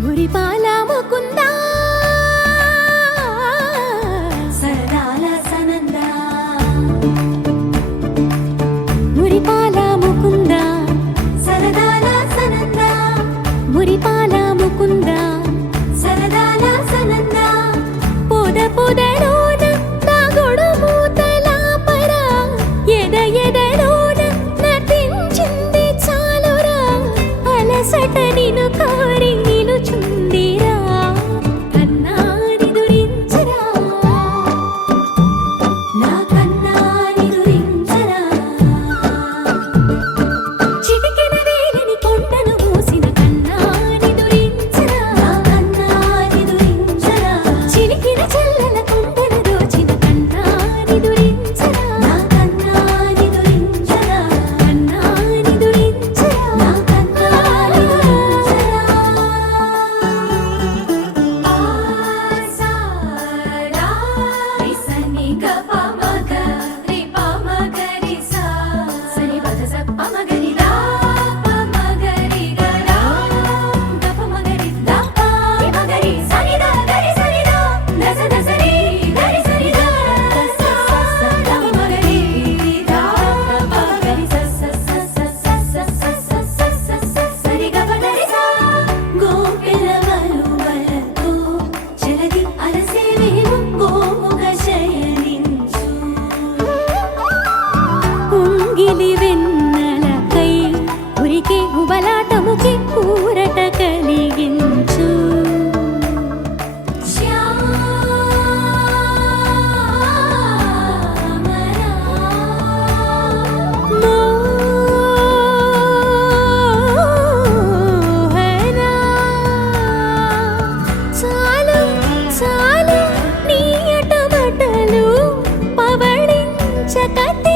మురిపాల ముకుందా సరదాల సనందా మురిపాల ముకుందా సరదాల సనందా మురిపాల ముకుందా సరదాల సనందా పొద పొదలోన తాగుడు మూతల పరా ఎద ఎదలోన నటించింది చాలురా అలసట నిను కోరి నిలుచుందిరా కన్నాని దురించరా నా కన్నాని దురించరా చిటికెన వేలిని కొండను మూసిన కన్నాని దురించరా నా కన్నాని దురించరా చిలికిన చెల్లెల కొండను దోచిన కన్నాని దురించరా నా కన్నాని దురించరా కన్నాని దురించరా నా కన్నాని దురించరా ఆసారా రిసని గప మగ రి ప మగ రి సా సని పద స ప మగ రి దా ప మగ రి గ రా గప మగ రి దా ప రి మగ రి సని దా గ రి సని దా దస దస రి గ రి సని దా స స ద మగ రి దా ప మగ రి స స స స స స స స స సరి గ ప ద రి సా గోపిలవలు వలతో జలది అలసేవేమో గోముగ శయనించు ఉంగిలి వెన్నెలకై ఉరికే ఉబలాటముకి ఊరట కలిగించు మోహనా చాలు చాలు నీ అటమటలు పవళించకతి